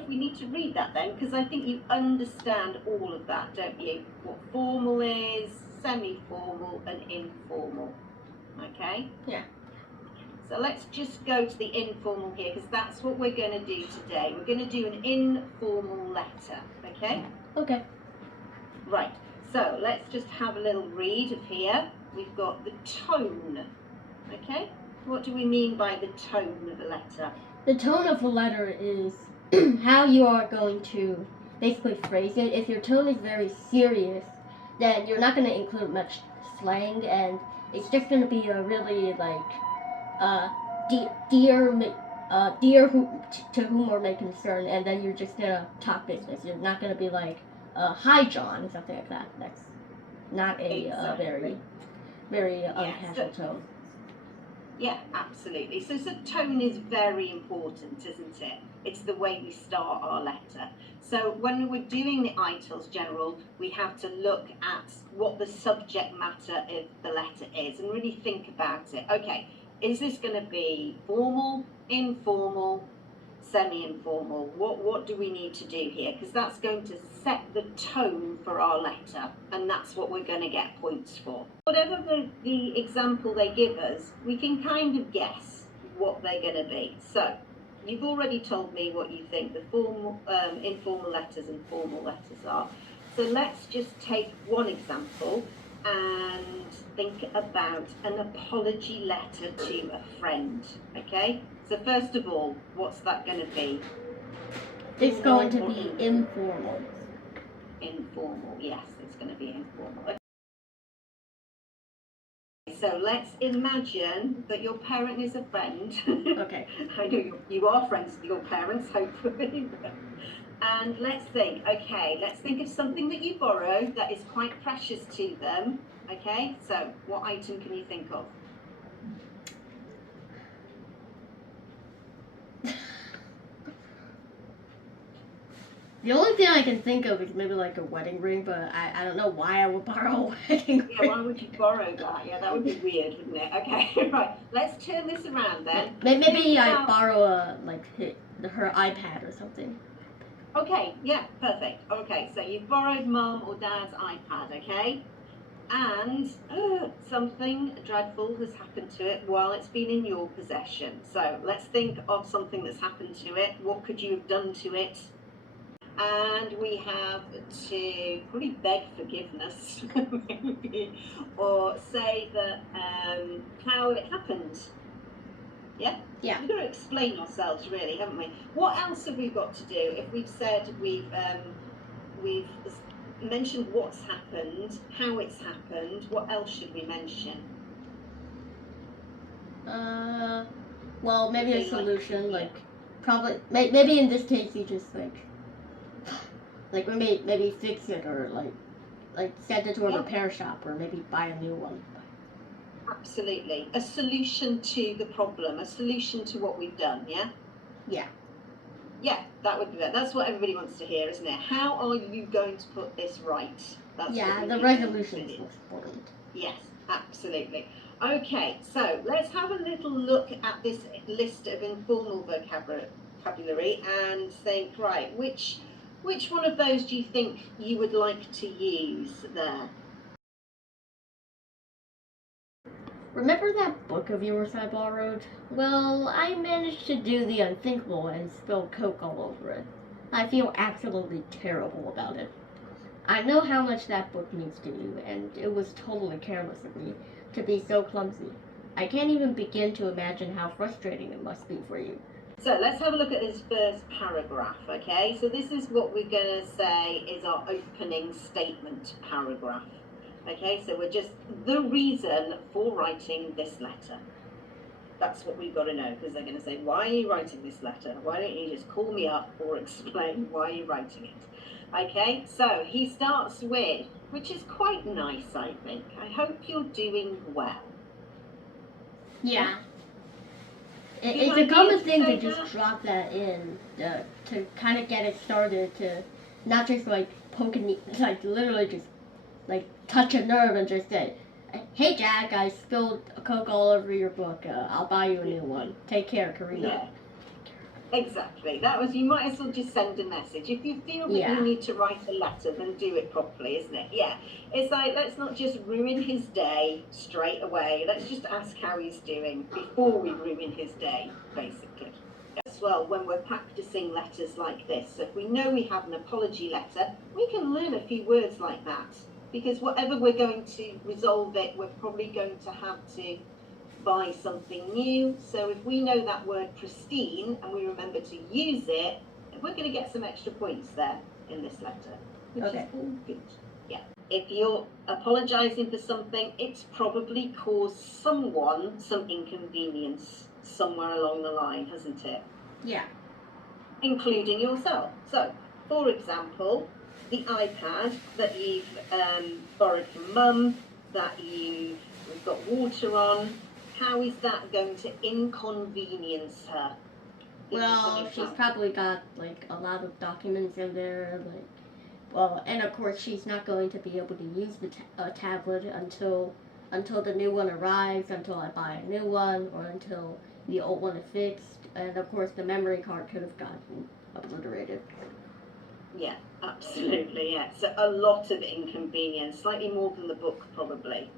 if we need to read that then, because I think you understand all of that, don't you? What formal is, semi-formal and informal, okay? Yeah. So let's just go to the informal here, because that's what we're going to do today. We're going to do an informal letter, okay? Okay. Right, so let's just have a little read of here. We've got the tone, okay? What do we mean by the tone of a letter? The tone of a letter is how you are going to basically phrase it. If your tone is very serious, then you're not going to include much slang, and it's just going to be a really dear to whom or may concern, and then you're just going to talk business. You're not going to be like, hi John, something like that. That's not a Exactly. very casual tone. Yeah, absolutely. So tone is very important, isn't it? It's the way we start our letter. So when we're doing the IELTS General, we have to look at what the subject matter of the letter is and really think about it. Okay, is this going to be formal, informal, semi-informal? What do we need to do here? Because that's going to set the tone for our letter, and that's what we're going to get points for. Whatever the example they give us, we can kind of guess what they're going to be. So you've already told me what you think the formal, informal letters and formal letters are. So let's just take one example and think about an apology letter to a friend, okay? So first of all, what's that going to be? It's going to be informal. Informal, yes, it's going to be informal. Okay. So let's imagine that your parent is a friend. Okay. I know you are friends with your parents, hopefully. And let's think, okay, let's think of something that you borrowed that is quite precious to them. Okay, so what item can you think of? The only thing I can think of is maybe like a wedding ring, but I don't know why I would borrow a wedding ring. Yeah, why would you borrow that? Yeah, that would be weird, wouldn't it? Okay, right. Let's turn this around then. Maybe I borrow her iPad or something. Okay, yeah, perfect. Okay, so you borrowed mum or dad's iPad, okay? And something dreadful has happened to it while it's been in your possession. So let's think of something that's happened to it. What could you have done to it? And we have to probably beg forgiveness, maybe, or say that how it happened. Yeah? Yeah. We've got to explain ourselves, really, haven't we? What else have we got to do? If we've said we've mentioned what's happened, how it's happened, what else should we mention? Well, maybe a solution, probably, maybe in this case you just maybe fix it, or send it to a repair shop, or maybe buy a new one. Absolutely. A solution to the problem, a solution to what we've done, yeah? Yeah. Yeah, that would be it. That's what everybody wants to hear, isn't it? How are you going to put this right? That's the resolution is important. Yes, absolutely. Okay, so let's have a little look at this list of informal vocabulary and think, right, which one of those do you think you would like to use there? Remember that book of yours I borrowed? Well, I managed to do the unthinkable and spill Coke all over it. I feel absolutely terrible about it. I know how much that book means to you, and it was totally careless of me to be so clumsy. I can't even begin to imagine how frustrating it must be for you. So let's have a look at this first paragraph, okay? So this is what we're going to say is our opening statement paragraph. Okay, so we're just the reason for writing this letter. That's what we've got to know, because they're going to say, why are you writing this letter? Why don't you just call me up or explain why you're writing it? Okay, so he starts with, which is quite nice, I think. I hope you're doing well. Yeah. It's a common thing to just drop that in to kind of get it started, to not just poke and literally just touch a nerve and just say, hey Jack, I spilled a Coke all over your book. I'll buy you a new one. Take care, Karina. Exactly. That was, you might as well just send a message. If you feel that you need to write a letter, then do it properly, isn't it? Yeah. It's like, let's not just ruin his day straight away. Let's just ask how he's doing before we ruin his day, basically. As well, when we're practicing letters like this, so if we know we have an apology letter, we can learn a few words like that. Because whatever we're going to resolve it, we're probably going to have to buy something new. So if we know that word pristine and we remember to use it, we're going to get some extra points there in this letter, which is all good. Yeah. If you're apologizing for something, it's probably caused someone some inconvenience somewhere along the line, hasn't it? Yeah. Including yourself. So, for example, the iPad that you've borrowed from Mum, that you've got water on, how is that going to inconvenience her? Well, she's probably got like a lot of documents in there, like, well, and of course she's not going to be able to use the tablet until the new one arrives, until I buy a new one, or until the old one is fixed, and of course the memory card could have gotten obliterated. Yeah, absolutely, yeah. So a lot of inconvenience, slightly more than the book probably.